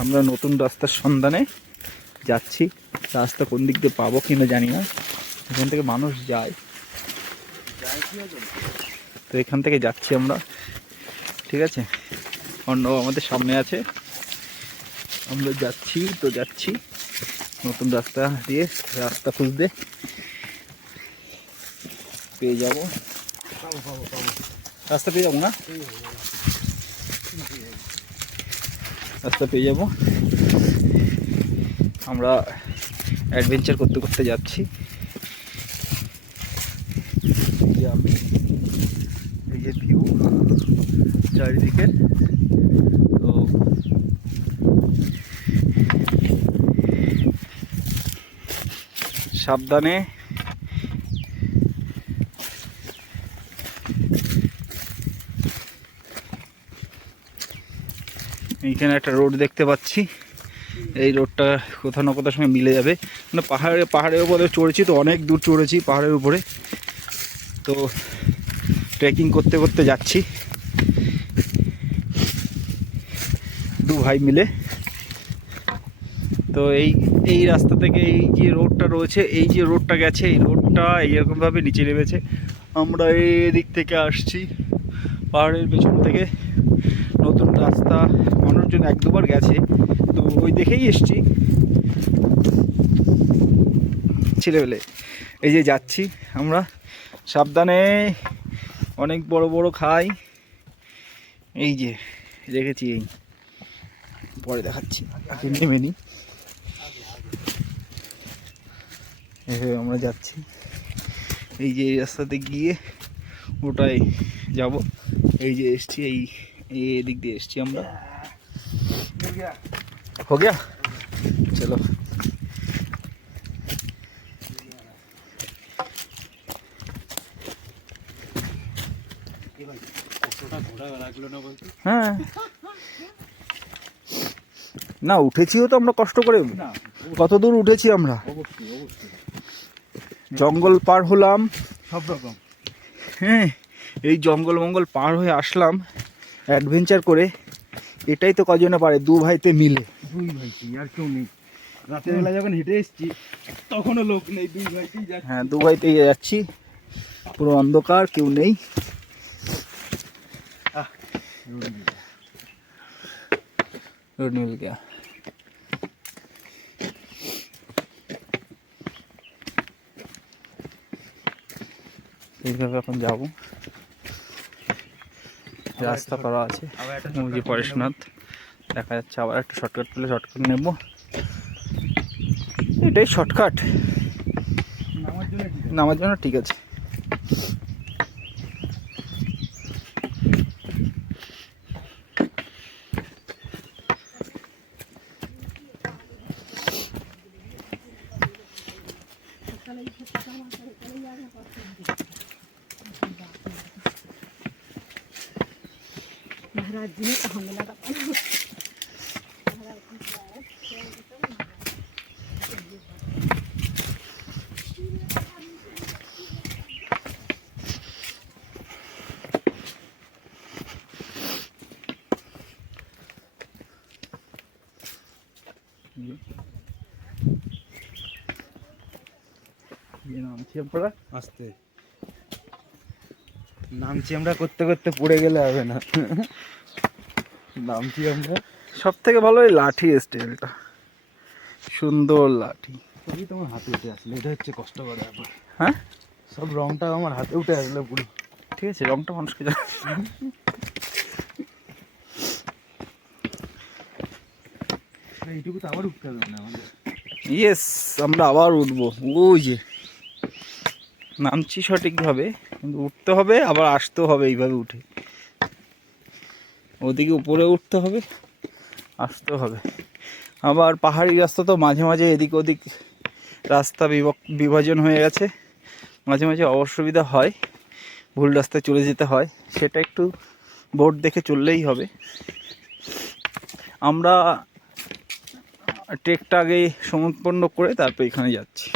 আমরা নতুন রাস্তার সন্ধানে যাচ্ছি। রাস্তা কোন দিক দিয়ে পাবো কিনা জানি না, এখান থেকে মানুষ যায়, তো এখান থেকে যাচ্ছি আমরা। ঠিক আছে, অন্য আমাদের সামনে আছে, আমরা যাচ্ছি নতুন রাস্তা দিয়ে, রাস্তা খুঁজতে পেয়ে যাবো, রাস্তা পেয়ে যাবো না, রাস্তা পেয়ে যাবো। আমরা অ্যাডভেঞ্চার করতে করতে যাচ্ছি। এই যে ভিউ চারিদিকের, তো সাবধানে। এইখানে একটা রোড দেখতে পাচ্ছি, এই রোডটা কোথাও না কোথাও সময় মিলে যাবে। মানে পাহাড়ের উপরে চড়েছি, তো অনেক দূর চড়েছি পাহাড়ের উপরে, তো ট্রেকিং করতে করতে যাচ্ছি দু ভাই মিলে। তো এই রাস্তা থেকে এই যে রোডটা রয়েছে, এই যে রোডটা গেছে, এই রোডটা এইরকমভাবে নিচে নেমেছে। আমরা এই দিক থেকে আসছি, পাহাড়ের পেছন থেকে। নতুন রাস্তা মানুষজন এক দুবার গেছে, তো ওই দেখেই এসছি ছেলেবেলে। এই যে যাচ্ছি আমরা, সাবধানে, অনেক বড় বড় খাই, এই যে রেখেছি, এই পরে দেখাচ্ছি, নেমে নি। এইভাবে আমরা যাচ্ছি, এই যে এই রাস্তাতে গিয়ে ওটাই যাব। এই যে এসছি, এই দিক দিয়ে এসছি আমরা। हो गया, चलो। হ্যাঁ না, উঠেছিও তো আমরা কষ্ট করে, কত দূর উঠেছি আমরা, জঙ্গল পার হলাম সব রকম। হ্যাঁ, এই জঙ্গল মঙ্গল পার হয়ে আসলাম অ্যাডভেঞ্চার করে। এটাই তো কজনে পারে, দু ভাইতে মিলে। দুই ভাইটি, আর কেউ নেই। রাতের বেলা যখন হেঁটে এসছি তখনও লোক নেই, দুই ভাইতেই যাচ্ছি। হ্যাঁ, দু ভাইতেই যাচ্ছি, পুরো অন্ধকার, কেউ নেই। रोड मिल गया। এইভাবে এখন যাব, রাস্তা করা আছে, মুজি পরেশনাথ দেখা যাচ্ছে। আবার একটা শর্টকাট পেলে শর্টকাট নেব, এটাই শর্টকাট, নামার জন্য ঠিক আছে। महाराज जी ने कहा मिला था ये নামছি আমরা আস্তে নামছি আমরা, করতে করতে পড়ে গেলে হবে না। নামছি আমরা। সব থেকে ভালো এই লাঠি স্টাইলটা, সুন্দর লাঠি। সবই তোমার হাতে উঠে আসলে, এটা হচ্ছে কষ্টকর ব্যাপার। হ্যাঁ, সব রংটা আমার হাতে উঠে আসলে পুরো। ঠিক আছে, রংটা মানুষকে জানা। এইটুকু তো আবার উঠতে হবে না আমাদের। ইয়েস, আমরা আবার উঠবো। ওই যে নামছি সঠিকভাবে, কিন্তু উঠতে হবে, আবার আসতেও হবে এইভাবে উঠে। ওদিকে উপরে উঠতে হবে, আসতেও হবে। আবার পাহাড়ি রাস্তা তো মাঝে মাঝে এদিক ওদিক রাস্তা বিভাজন হয়ে গেছে, মাঝে মাঝে অসুবিধা হয়, ভুল রাস্তায় চলে যেতে হয়, সেটা একটু বোর্ড দেখে চললেই হবে। আমরা ট্রেকটা আগে সম্পন্ন করে তারপর এখানে যাচ্ছি।